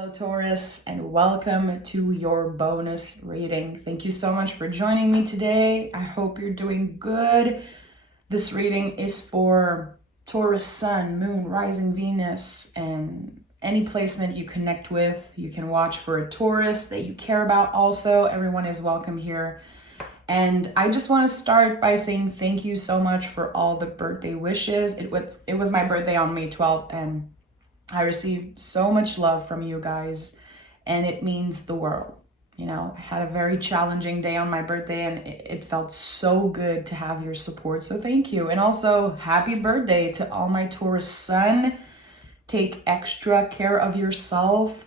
Hello Taurus, and welcome to your bonus reading. Thank you so much for joining me today. I hope you're doing good. This reading is for Taurus Sun, Moon, Rising Venus, and any placement you connect with. You can watch for a Taurus that you care about also. Everyone is welcome here. And I just want to start by saying thank you so much for all the birthday wishes. It was my birthday on May 12th, and I received so much love from you guys, and it means the world. You know, I had a very challenging day on my birthday, and it felt so good to have your support. So thank you. And also happy birthday to all my Taurus Sun. Take extra care of yourself.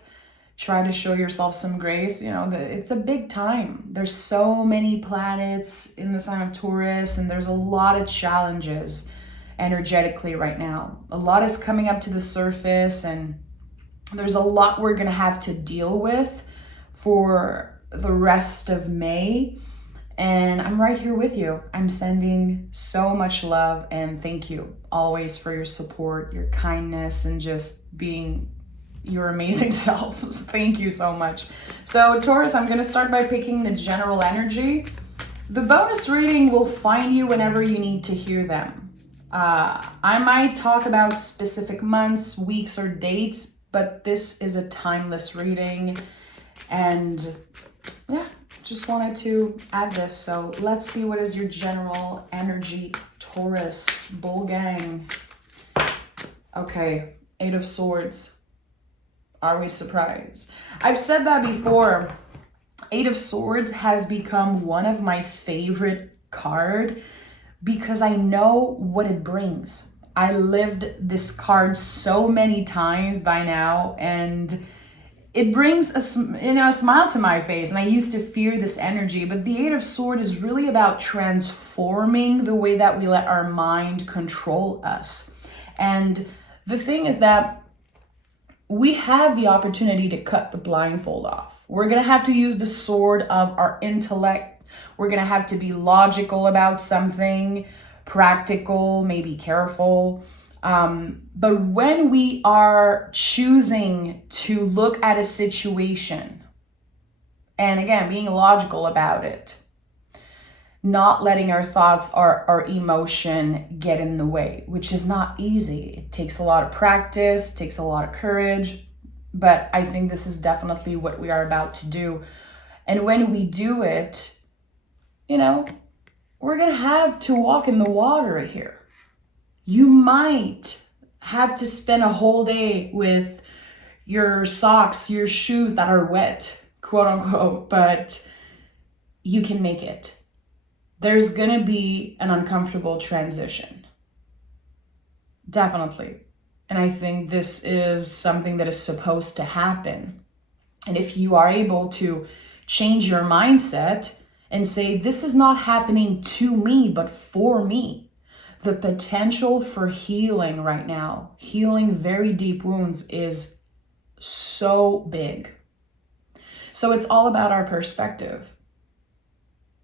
Try to show yourself some grace. You know, it's a big time. There's so many planets in the sign of Taurus, and there's a lot of challenges energetically right now. A lot is coming up to the surface, and there's a lot we're gonna have to deal with for the rest of May. And I'm right here with you. I'm sending so much love, and thank you always for your support, your kindness, and just being your amazing self. Thank you so much. So Taurus, I'm gonna start by picking the general energy. The bonus reading will find you whenever you need to hear them. I might talk about specific months, weeks, or dates, but this is a timeless reading. And yeah, just wanted to add this. So let's see, what is your general energy, Taurus, bull gang. Okay, 8 of Swords. Are we surprised? I've said that before. 8 of Swords has become one of my favorite cards because I know what it brings. I lived this card so many times by now, and it brings a smile to my face. And I used to fear this energy, but the 8 of Swords is really about transforming the way that we let our mind control us. And the thing is that we have the opportunity to cut the blindfold off. We're gonna have to use the sword of our intellect. We're gonna have to be logical about something, practical, maybe careful. But when we are choosing to look at a situation, and again, being logical about it, not letting our thoughts or our emotion get in the way, which is not easy. It takes a lot of practice, takes a lot of courage, but I think this is definitely what we are about to do. And when we do it, you know, we're gonna have to walk in the water here. You might have to spend a whole day with your socks, your shoes that are wet, quote unquote, but you can make it. There's gonna be an uncomfortable transition. Definitely. And I think this is something that is supposed to happen. And if you are able to change your mindset and say, this is not happening to me, but for me, the potential for healing right now, healing very deep wounds, is so big. So it's all about our perspective.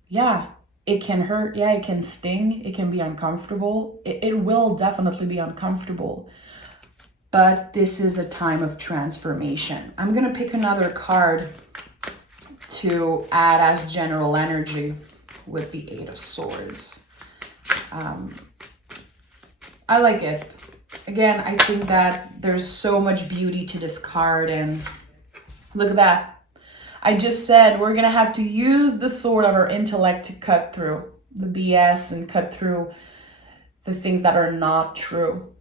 Yeah, it can hurt. Yeah, it can sting. It can be uncomfortable. It will definitely be uncomfortable. But this is a time of transformation. I'm going to pick another card to add as general energy with the 8 of Swords. I like it. Again, I think that there's so much beauty to this card, and look at that. I just said we're gonna have to use the sword of our intellect to cut through the BS and cut through the things that are not true,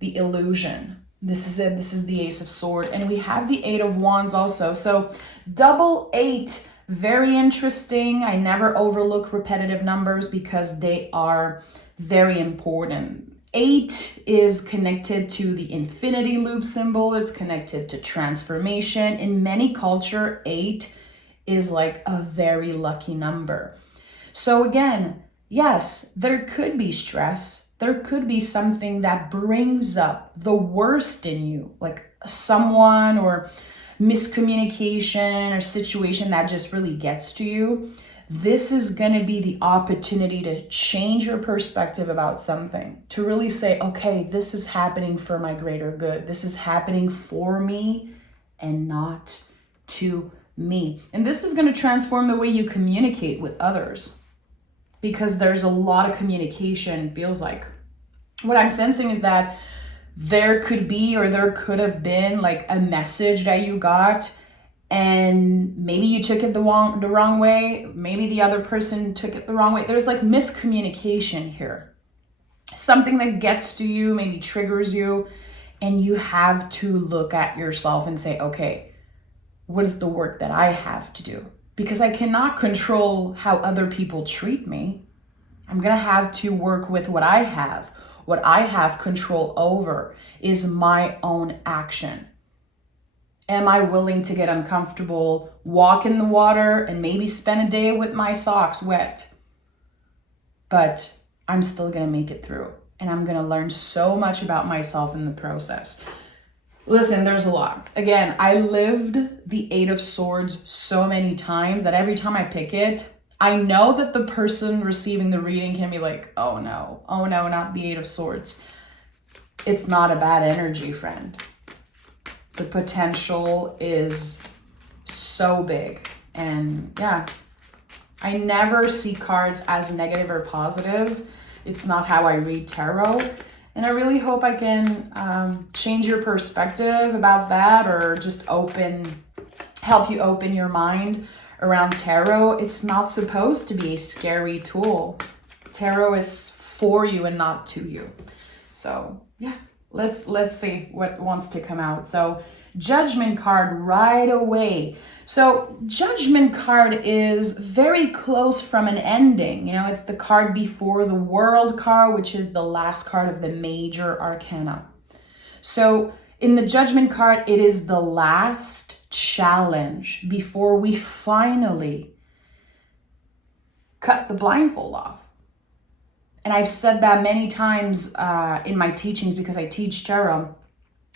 the illusion. This is it. This is the Ace of Swords, and we have the 8 of Wands also. So double 8, very interesting. I never overlook repetitive numbers because they are very important. 8 is connected to the infinity loop symbol. It's connected to transformation. In many culture, 8 is like a very lucky number. So again, yes, there could be stress. There could be something that brings up the worst in you, like someone or miscommunication or situation that just really gets to you. This is going to be the opportunity to change your perspective about something, to really say, okay, this is happening for my greater good. This is happening for me, and not to me. And this is going to transform the way you communicate with others, because there's a lot of communication, feels like. What I'm sensing is that there could be, or there could have been, like a message that you got, and maybe you took it the wrong way. Maybe the other person took it the wrong way. There's like miscommunication here. Something that gets to you, maybe triggers you, and you have to look at yourself and say, okay, what is the work that I have to do? Because I cannot control how other people treat me. I'm gonna have to work with what I have. What I have control over is my own action. Am I willing to get uncomfortable, walk in the water, and maybe spend a day with my socks wet? But I'm still gonna make it through, and I'm gonna learn so much about myself in the process. Listen, there's a lot. Again, I lived the 8 of Swords so many times that every time I pick it, I know that the person receiving the reading can be like, oh no, not the 8 of Swords. It's not a bad energy, friend. The potential is so big. And yeah, I never see cards as negative or positive. It's not how I read tarot. And I really hope I can change your perspective about that, or just help you open your mind around tarot. It's not supposed to be a scary tool. Tarot is for you and not to you. So yeah, let's see what wants to come out. So Judgment card right away. So Judgment card is very close from an ending. You know, it's the card before the World card, which is the last card of the major arcana. So in the Judgment card, it is the last challenge before we finally cut the blindfold off. And I've said that many times in my teachings, because I teach tarot.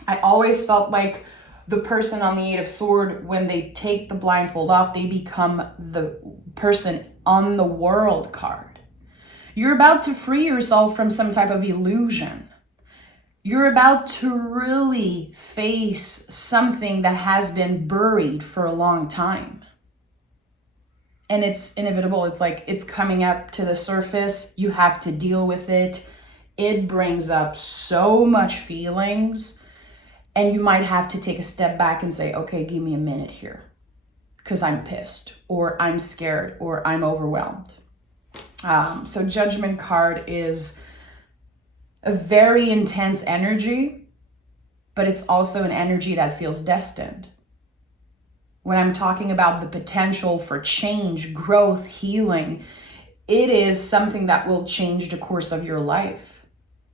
I always felt like the person on the 8 of Swords, when they take the blindfold off, they become the person on the World card. You're about to free yourself from some type of illusion. You're about to really face something that has been buried for a long time. And it's inevitable. It's like it's coming up to the surface. You have to deal with it. It brings up so much feelings. And you might have to take a step back and say, okay, give me a minute here, because I'm pissed, or I'm scared, or I'm overwhelmed. So Judgment card is a very intense energy, but it's also an energy that feels destined. When I'm talking about the potential for change, growth, healing, it is something that will change the course of your life.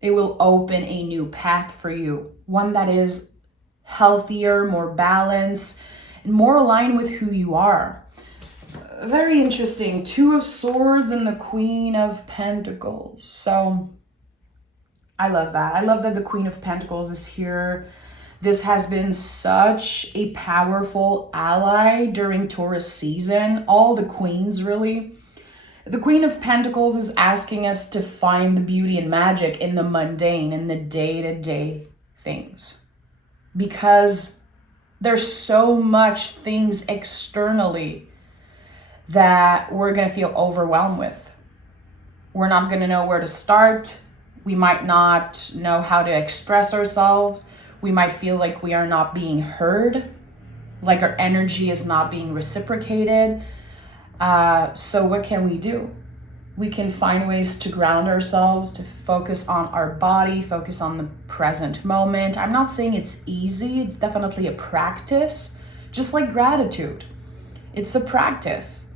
It will open a new path for you, one that is healthier, more balanced, and more aligned with who you are. Very interesting. 2 of Swords and the Queen of Pentacles. So I love that. I love that the Queen of Pentacles is here. This has been such a powerful ally during Taurus season. All the queens, really. The Queen of Pentacles is asking us to find the beauty and magic in the mundane, in the day-to-day things. Because there's so much things externally that we're going to feel overwhelmed with. We're not going to know where to start. We might not know how to express ourselves. We might feel like we are not being heard, like our energy is not being reciprocated. So what can we do? We can find ways to ground ourselves, to focus on our body, focus on the present moment. I'm not saying it's easy. It's definitely a practice, just like gratitude. It's a practice.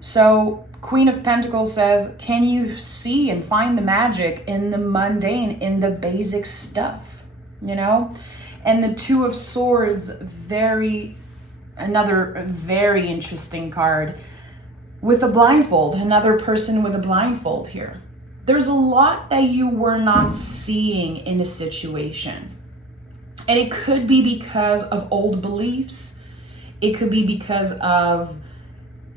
So Queen of Pentacles says, can you see and find the magic in the mundane, in the basic stuff, you know? And the 2 of Swords, another very interesting card. With a blindfold, another person with a blindfold here. There's a lot that you were not seeing in a situation. And it could be because of old beliefs. It could be because of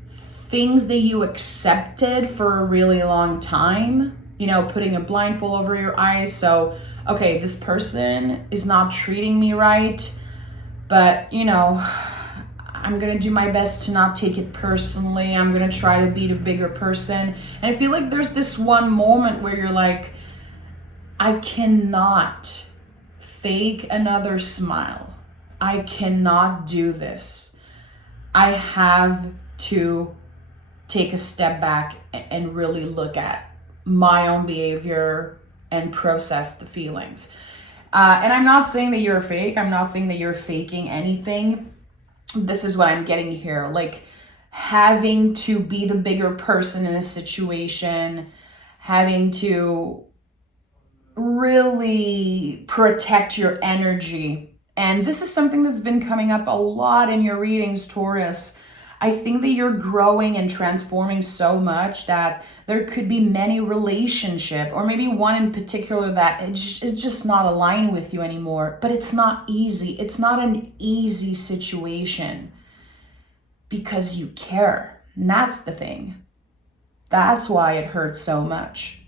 things that you accepted for a really long time. You know, putting a blindfold over your eyes. So, okay, this person is not treating me right. But, you know, I'm going to do my best to not take it personally. I'm going to try to be the bigger person. And I feel like there's this one moment where you're like, I cannot fake another smile. I cannot do this. I have to take a step back and really look at my own behavior and process the feelings. And I'm not saying that you're fake. I'm not saying that you're faking anything. This is what I'm getting here. Like having to be the bigger person in a situation, having to really protect your energy. And this is something that's been coming up a lot in your readings, Taurus. I think that you're growing and transforming so much that there could be many relationship, or maybe one in particular that it's just not aligned with you anymore. But it's not easy. It's not an easy situation because you care. And that's the thing. That's why it hurts so much.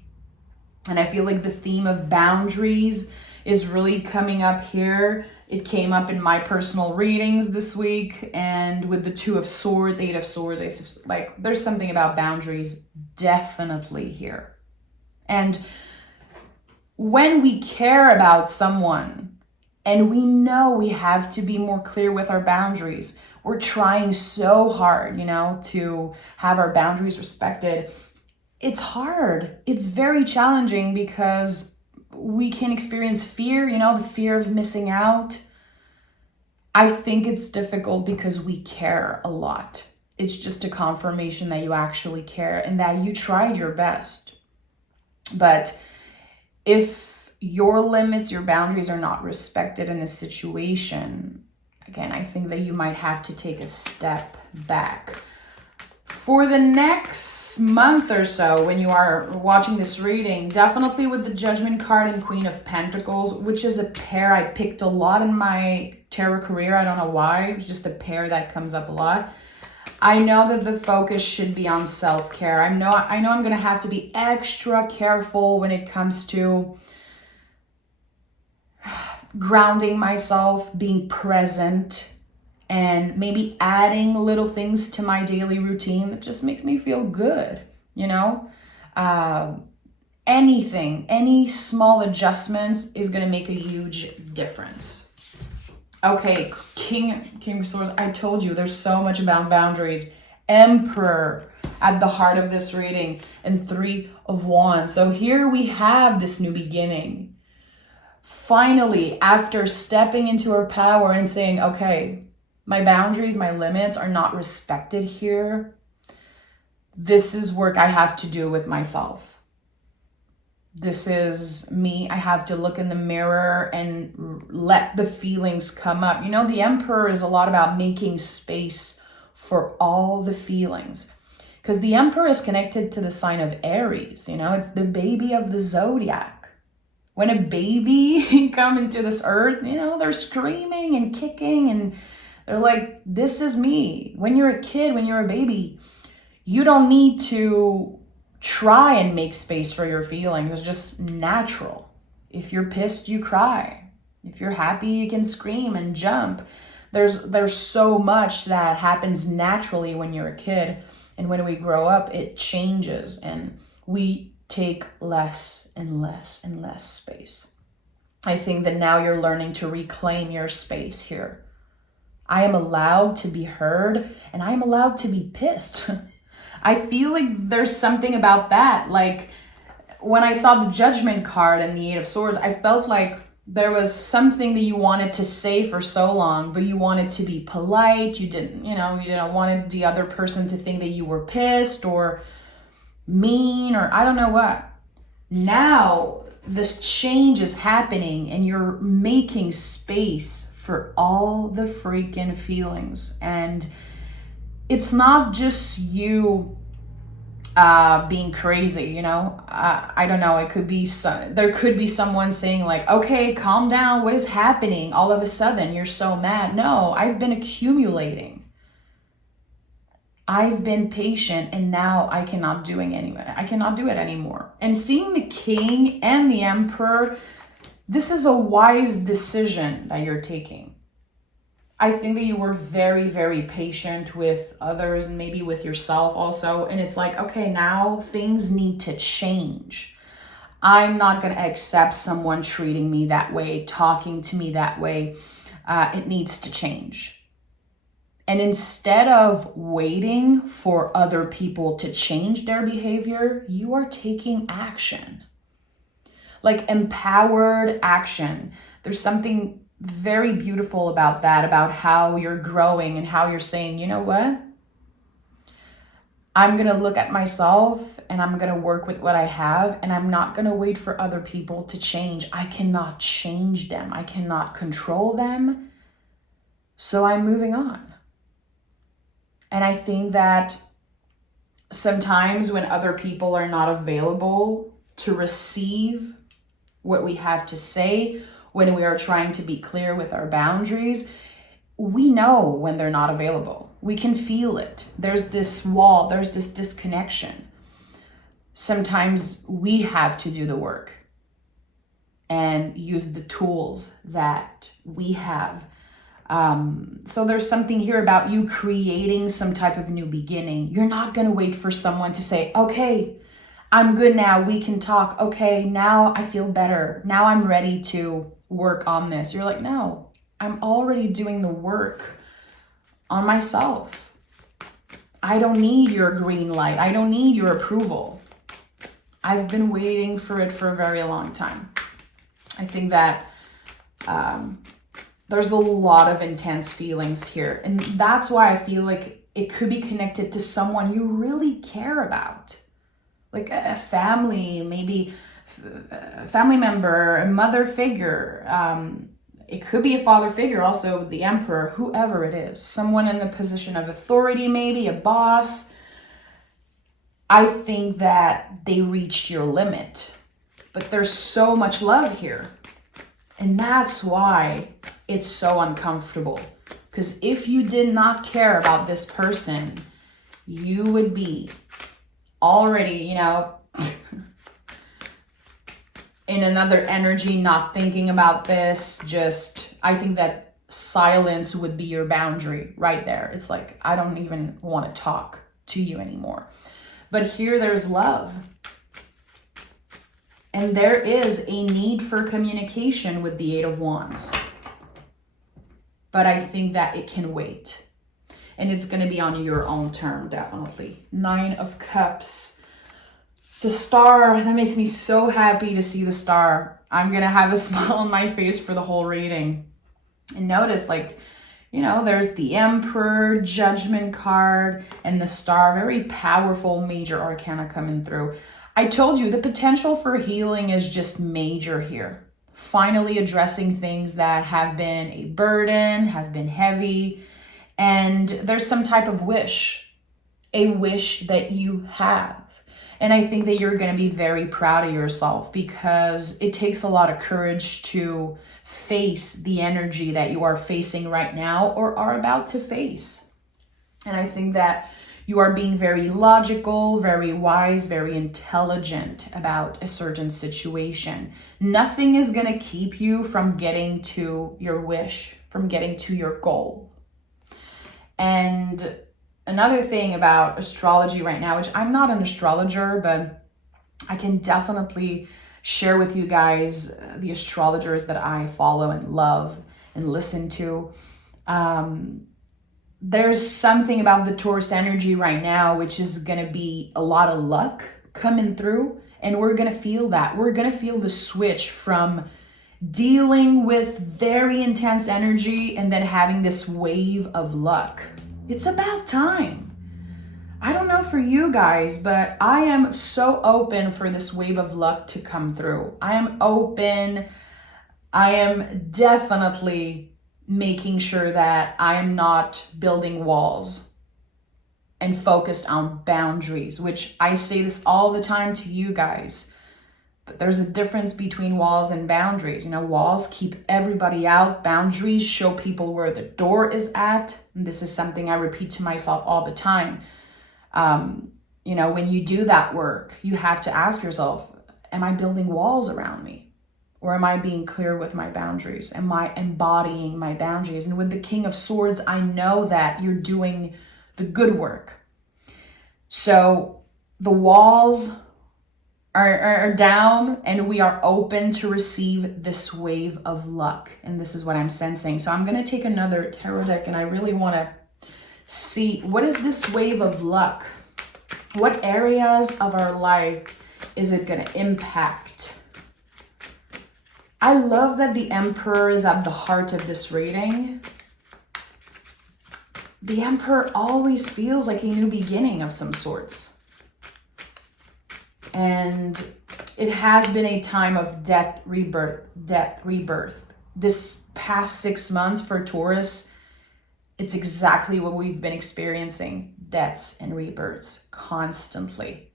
And I feel like the theme of boundaries is really coming up here. It came up in my personal readings this week, and with the 2 of Swords, 8 of Swords, like there's something about boundaries definitely here. And when we care about someone and we know we have to be more clear with our boundaries, we're trying so hard, you know, to have our boundaries respected. It's hard. It's very challenging because we can experience fear, you know, the fear of missing out. I think it's difficult because we care a lot. It's just a confirmation that you actually care and that you tried your best. But if your limits, your boundaries are not respected in a situation, again, I think that you might have to take a step back. For the next month or so, when you are watching this reading, definitely with the Judgment card and Queen of Pentacles, which is a pair I picked a lot in my tarot career. I don't know why. It's just a pair that comes up a lot. I know that the focus should be on self-care. I know I'm going to have to be extra careful when it comes to grounding myself, being present, and maybe adding little things to my daily routine that just makes me feel good, you know? Any small adjustments is gonna make a huge difference. Okay, King of Swords, I told you there's so much about boundaries. Emperor at the heart of this reading, and 3 of Wands. So here we have this new beginning. Finally, after stepping into her power and saying, okay, my boundaries, my limits are not respected here. This is work I have to do with myself. This is me. I have to look in the mirror and let the feelings come up. You know, the Emperor is a lot about making space for all the feelings. Because the Emperor is connected to the sign of Aries. You know, it's the baby of the zodiac. When a baby comes into this earth, you know, they're screaming and kicking and they're like, this is me. When you're a kid, when you're a baby, you don't need to try and make space for your feelings. It's just natural. If you're pissed, you cry. If you're happy, you can scream and jump. There's so much that happens naturally when you're a kid. And when we grow up, it changes and we take less and less and less space. I think that now you're learning to reclaim your space here. I am allowed to be heard and I am allowed to be pissed. I feel like there's something about that. Like when I saw the Judgment card and the 8 of Swords, I felt like there was something that you wanted to say for so long, but you wanted to be polite. You didn't want the other person to think that you were pissed or mean or I don't know what. Now this change is happening and you're making space for all the freaking feelings. And it's not just you being crazy, you know. I don't know, it could be there could be someone saying like, okay, calm down, what is happening? All of a sudden you're so mad. No, I've been accumulating. I've been patient and now I cannot do it anymore. And seeing the King and the Emperor, this is a wise decision that you're taking. I think that you were very, very patient with others and maybe with yourself also. And it's like, okay, now things need to change. I'm not going to accept someone treating me that way, talking to me that way. It needs to change. And instead of waiting for other people to change their behavior, you are taking action. Like empowered action. There's something very beautiful about that, about how you're growing and how you're saying, you know what? I'm going to look at myself and I'm going to work with what I have, and I'm not going to wait for other people to change. I cannot change them. I cannot control them. So I'm moving on. And I think that sometimes when other people are not available to receive what we have to say, when we are trying to be clear with our boundaries, we know when they're not available. We can feel it. There's this wall, there's this disconnection. Sometimes we have to do the work and use the tools that we have. So there's something here about you creating some type of new beginning. You're not going to wait for someone to say, okay, I'm good now, we can talk. Okay, now I feel better. Now I'm ready to work on this. You're like, no, I'm already doing the work on myself. I don't need your green light. I don't need your approval. I've been waiting for it for a very long time. I think that there's a lot of intense feelings here. And that's why I feel like it could be connected to someone you really care about. Like a family, maybe a family member, a mother figure. It could be a father figure, also the emperor, whoever it is. Someone in the position of authority, maybe a boss. I think that they reached your limit. But there's so much love here. And that's why it's so uncomfortable. Because if you did not care about this person, you would be already, in another energy, not thinking about this. Just, I think that silence would be your boundary right there. It's like, I don't even want to talk to you anymore. But here there's love. And there is a need for communication with the Eight of Wands. But I think that it can wait. And it's going to be on your own term, definitely. Nine of Cups. The Star, that makes me so happy to see the Star. I'm going to have a smile on my face for the whole reading. And notice, there's the Emperor, Judgment card, and the Star. Very powerful major arcana coming through. I told you the potential for healing is just major here. Finally addressing things that have been a burden, have been heavy. And there's some type of wish, a wish that you have. And I think that you're going to be very proud of yourself, because it takes a lot of courage to face the energy that you are facing right now or are about to face. And I think that you are being very logical, very wise, very intelligent about a certain situation. Nothing is going to keep you from getting to your wish, from getting to your goal. And another thing about astrology right now, which I'm not an astrologer, but I can definitely share with you guys the astrologers that I follow and love and listen to. There's something about the Taurus energy right now, which is going to be a lot of luck coming through. And we're going to feel that. We're going to feel the switch from dealing with very intense energy and then having this wave of luck. It's about time. I don't know for you guys, but I am so open for this wave of luck to come through. I am open. I am definitely making sure that I am not building walls and focused on boundaries, which I say this all the time to you guys. But there's a difference between walls and boundaries. Walls keep everybody out. Boundaries show people where the door is at. And this is something I repeat to myself all the time. When you do that work, you have to ask yourself, am I building walls around me? Or am I being clear with my boundaries? Am I embodying my boundaries? And with the King of Swords, I know that you're doing the good work. So the walls are down and we are open to receive this wave of luck. And this is what I'm sensing. So I'm going to take another tarot deck and I really want to see, what is this wave of luck? What areas of our life is it going to impact? I love that the Emperor is at the heart of this reading. The Emperor always feels like a new beginning of some sorts. And it has been a time of death, rebirth. This past 6 months for Taurus, it's exactly what we've been experiencing. Deaths and rebirths constantly.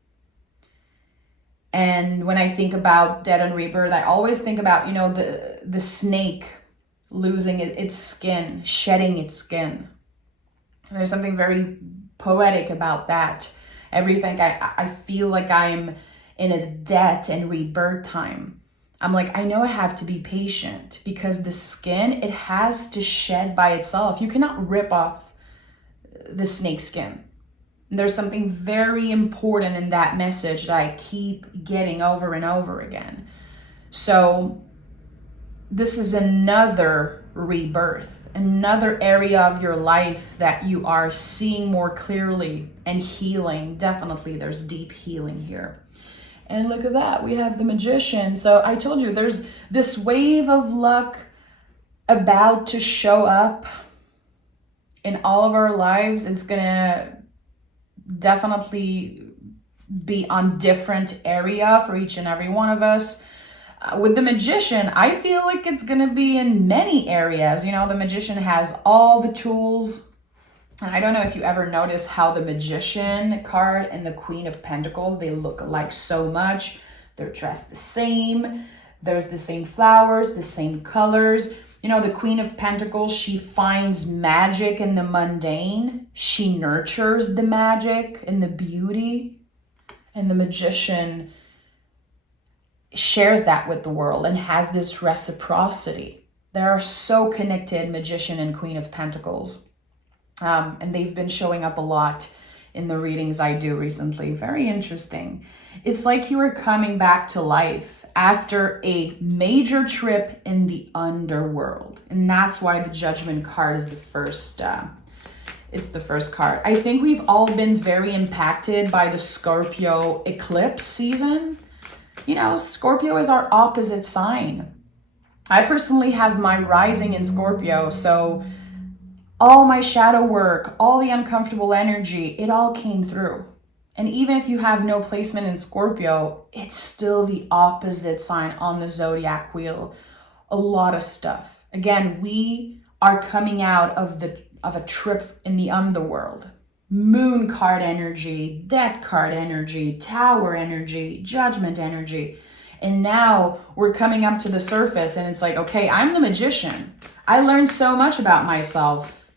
And when I think about death and rebirth, I always think about, the snake losing its skin, shedding its skin. There's something very poetic about that. Everything I feel like I'm in a death and rebirth time. I'm like, I know I have to be patient because the skin, it has to shed by itself. You cannot rip off the snake skin. There's something very important in that message that I keep getting over and over again. So this is another rebirth, another area of your life that you are seeing more clearly and healing. Definitely there's deep healing here. And look at that, we have the Magician. So I told you there's this wave of luck about to show up in all of our lives. It's gonna definitely be on different area for each and every one of us. With the Magician, I feel like it's gonna be in many areas. The Magician has all the tools. And I don't know if you ever notice how the Magician card and the Queen of Pentacles, they look alike so much. They're dressed the same. There's the same flowers, the same colors. The Queen of Pentacles, she finds magic in the mundane. She nurtures the magic and the beauty. And the Magician shares that with the world and has this reciprocity. They are so connected, Magician and Queen of Pentacles. And they've been showing up a lot in the readings I do recently. Very interesting. It's like you are coming back to life after a major trip in the underworld. And that's why the Judgment card is the first, it's the first card. I think we've all been very impacted by the Scorpio eclipse season. Scorpio is our opposite sign. I personally have my rising in Scorpio, so all my shadow work, all the uncomfortable energy, it all came through. And even if you have no placement in Scorpio, it's still the opposite sign on the zodiac wheel. A lot of stuff. Again, we are coming out of a trip in the underworld. Moon card energy, Death card energy, Tower energy, Judgment energy. And now we're coming up to the surface and it's like, okay, I'm the Magician. I learned so much about myself.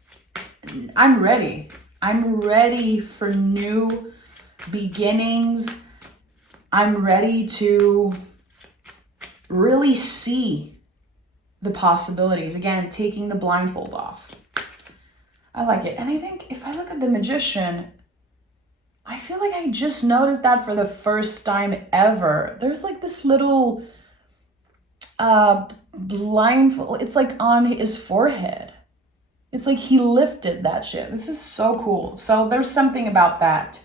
I'm ready. I'm ready for new beginnings. I'm ready to really see the possibilities. Again, taking the blindfold off. I like it. And I think if I look at the Magician, I feel like I just noticed that for the first time ever. There's like this little blindfold. It's like on his forehead. It's like he lifted that shit. This is so cool. So there's something about that.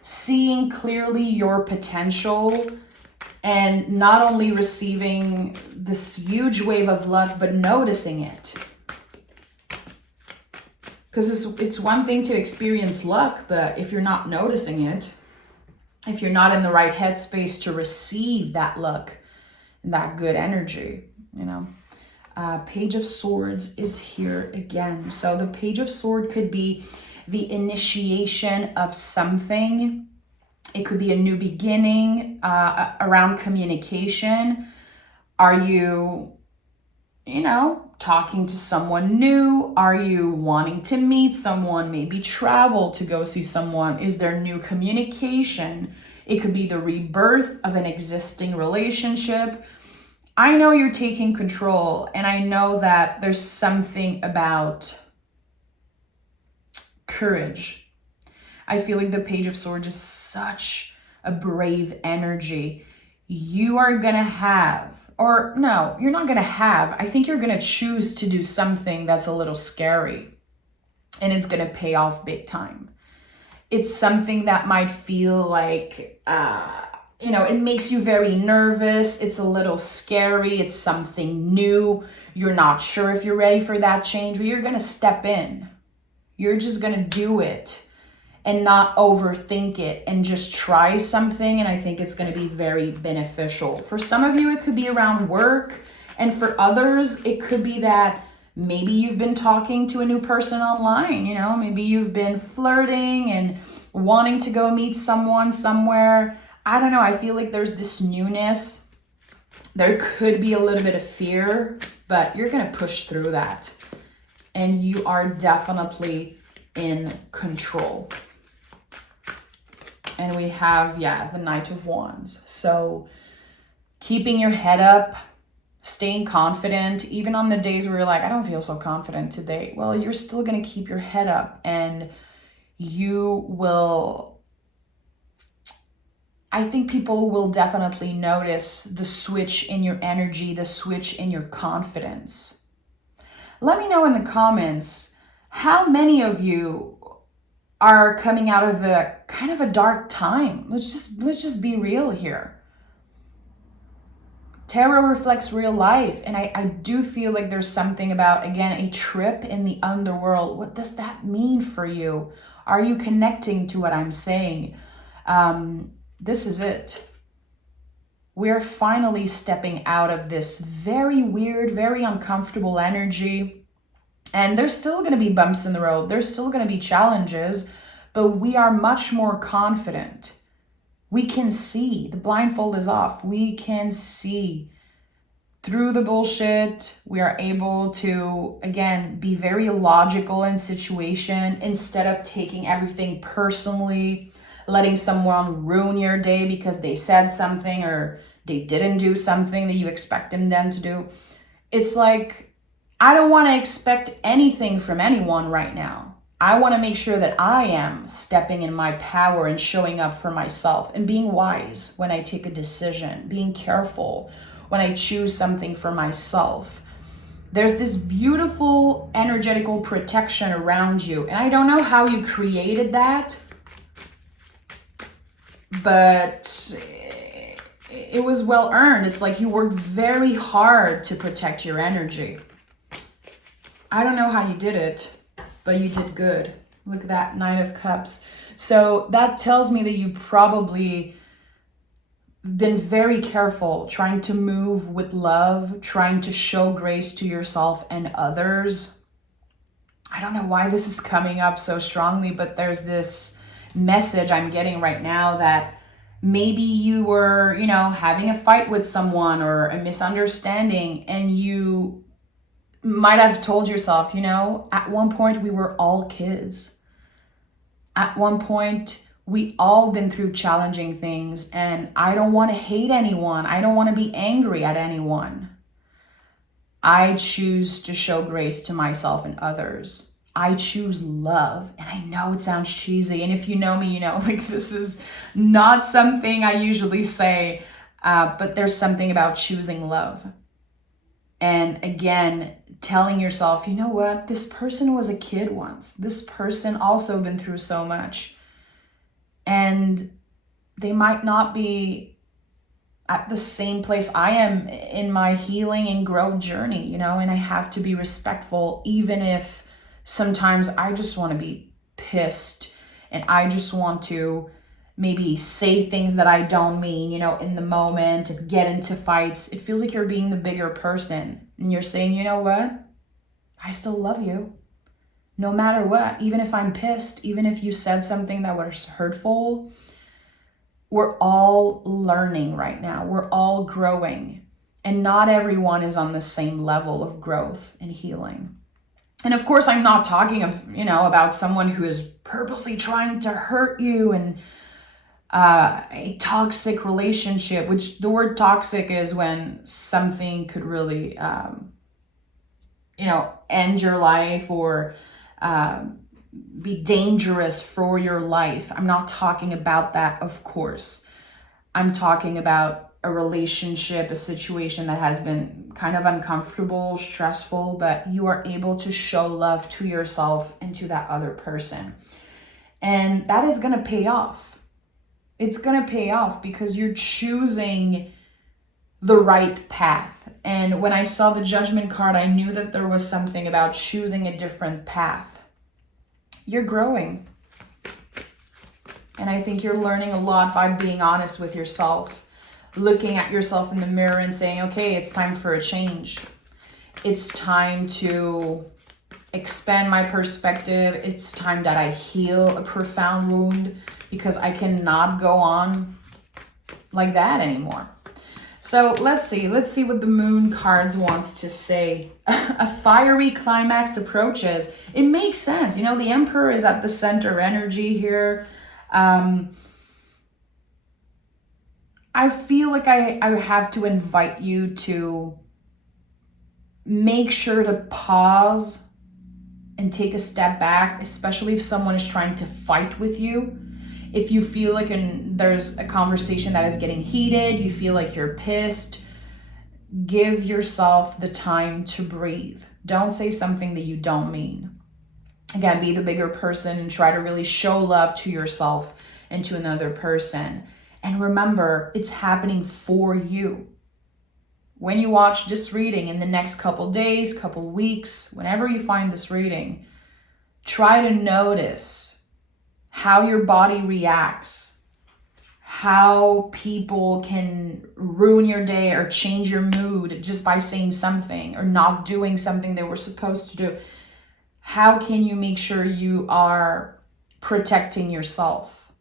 Seeing clearly your potential and not only receiving this huge wave of luck, but noticing it. Because it's one thing to experience luck, but if you're not noticing it, if you're not in the right headspace to receive that luck and that good energy, Page of Swords is here again. So the Page of Swords could be the initiation of something. It could be a new beginning around communication. Are you, talking to someone new? Are you wanting to meet someone? Maybe travel to go see someone? Is there new communication? It could be the rebirth of an existing relationship. I know you're taking control, and I know that there's something about courage. I feel like the Page of Swords is such a brave energy. You are gonna have, or no, you're not gonna have, I think you're gonna choose to do something that's a little scary, and it's gonna pay off big time. It's something that might feel like, it makes you very nervous. It's a little scary. It's something new. You're not sure if you're ready for that change, or you're gonna step in. You're just gonna do it and not overthink it and just try something. And I think it's going to be very beneficial. For some of you, it could be around work. And for others, it could be that maybe you've been talking to a new person online, maybe you've been flirting and wanting to go meet someone somewhere. I don't know. I feel like there's this newness. There could be a little bit of fear, but you're going to push through that. And you are definitely in control. And we have, the Knight of Wands. So keeping your head up, staying confident, even on the days where you're like, I don't feel so confident today. Well, you're still going to keep your head up, and you will, I think people will definitely notice the switch in your energy, the switch in your confidence. Let me know in the comments, how many of you are coming out of a kind of a dark time? Let's just be real here. Tarot reflects real life, and I do feel like there's something about, again, a trip in the underworld. What does that mean for you? Are you connecting to what I'm saying? This is it. We're finally stepping out of this very weird, very uncomfortable energy. And there's still going to be bumps in the road. There's still going to be challenges, but we are much more confident. We can see. The blindfold is off. We can see through the bullshit. We are able to, again, be very logical in situation instead of taking everything personally, letting someone ruin your day because they said something or they didn't do something that you expect them to do. It's like, I don't want to expect anything from anyone right now. I want to make sure that I am stepping in my power and showing up for myself and being wise when I take a decision, being careful when I choose something for myself. There's this beautiful energetical protection around you. And I don't know how you created that, but it was well earned. It's like you worked very hard to protect your energy. I don't know how you did it, but you did good. Look at that, Nine of Cups. So that tells me that you probably been very careful trying to move with love, trying to show grace to yourself and others. I don't know why this is coming up so strongly, but there's this message I'm getting right now that maybe you were, having a fight with someone or a misunderstanding, and you might have told yourself, at one point we were all kids. At one point, we all been through challenging things, and I don't want to hate anyone. I don't want to be angry at anyone. I choose to show grace to myself and others. I choose love. And I know it sounds cheesy. And if you know me, this is not something I usually say, but there's something about choosing love. And again, telling yourself, you know what? This person was a kid once. This person also been through so much. And they might not be at the same place I am in my healing and growth journey, and I have to be respectful, even if sometimes I just want to be pissed and I just want to maybe say things that I don't mean, in the moment, and get into fights. It feels like you're being the bigger person and you're saying, you know what? I still love you. No matter what, even if I'm pissed, even if you said something that was hurtful, we're all learning right now. We're all growing. And not everyone is on the same level of growth and healing. And of course, I'm not talking about someone who is purposely trying to hurt you. And a toxic relationship, which the word toxic is when something could really, end your life or be dangerous for your life. I'm not talking about that, of course. I'm talking about a relationship, a situation that has been kind of uncomfortable, stressful, but you are able to show love to yourself and to that other person. And that is going to pay off. It's going to pay off because you're choosing the right path. And when I saw the Judgment card, I knew that there was something about choosing a different path. You're growing. And I think you're learning a lot by being honest with yourself, looking at yourself in the mirror and saying, okay, it's time for a change. It's time to expand my perspective. It's time that I heal a profound wound because I cannot go on like that anymore. So let's see what the moon cards wants to say. A fiery climax approaches. It makes sense. The Emperor is at the center energy here. I feel like I have to invite you to make sure to pause and take a step back, especially if someone is trying to fight with you. If you feel like there's a conversation that is getting heated, you feel like you're pissed, give yourself the time to breathe. Don't say something that you don't mean. Again, be the bigger person and try to really show love to yourself and to another person. And remember, it's happening for you. When you watch this reading in the next couple days, couple weeks, whenever you find this reading, try to notice how your body reacts, how people can ruin your day or change your mood just by saying something or not doing something they were supposed to do. How can you make sure you are protecting yourself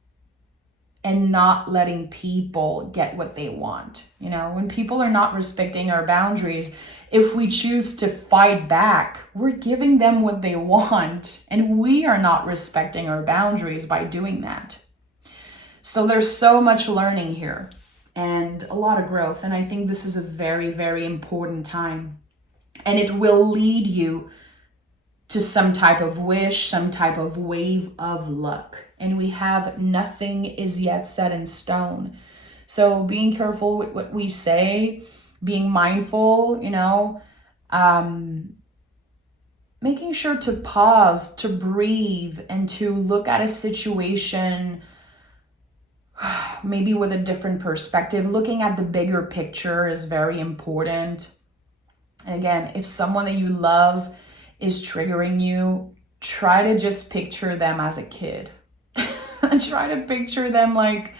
and not letting people get what they want? When people are not respecting our boundaries, if we choose to fight back, we're giving them what they want, and we are not respecting our boundaries by doing that. So there's so much learning here and a lot of growth, and I think this is a very, very important time, and it will lead you to some type of wish, some type of wave of luck. And we have nothing is yet set in stone. So being careful with what we say, being mindful, making sure to pause, to breathe, and to look at a situation maybe with a different perspective. Looking at the bigger picture is very important. And again, if someone that you love is triggering you, try to just picture them as a kid. Try to picture them like,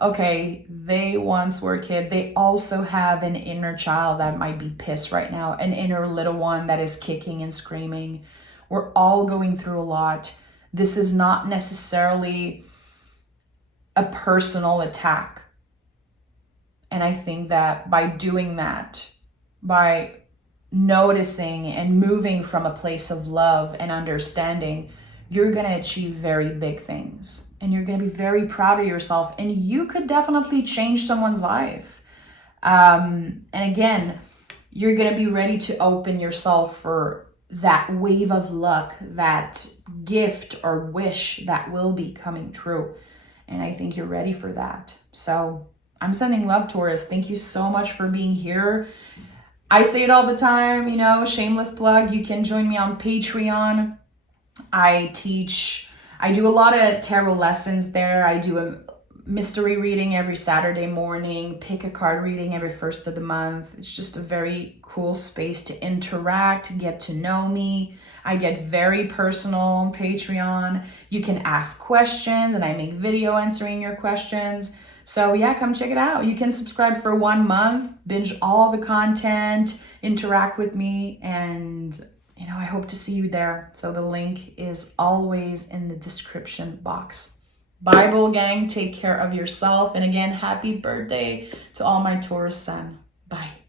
okay, they once were a kid. They also have an inner child that might be pissed right now, an inner little one that is kicking and screaming. We're all going through a lot. This is not necessarily a personal attack. And I think that by doing that, by noticing and moving from a place of love and understanding, you're going to achieve very big things. And you're going to be very proud of yourself. And you could definitely change someone's life. And again, you're going to be ready to open yourself for that wave of luck, that gift or wish that will be coming true. And I think you're ready for that. So I'm sending love, Taurus. Thank you so much for being here. I say it all the time, shameless plug. You can join me on Patreon. I do a lot of tarot lessons there. I do a mystery reading every Saturday morning, pick a card reading every first of the month. It's just a very cool space to interact, get to know me. I get very personal on Patreon. You can ask questions and I make video answering your questions. So yeah, come check it out. You can subscribe for 1 month, binge all the content, interact with me, and I hope to see you there. So the link is always in the description box. Bible gang, take care of yourself. And again, happy birthday to all my Taurus sun. Bye.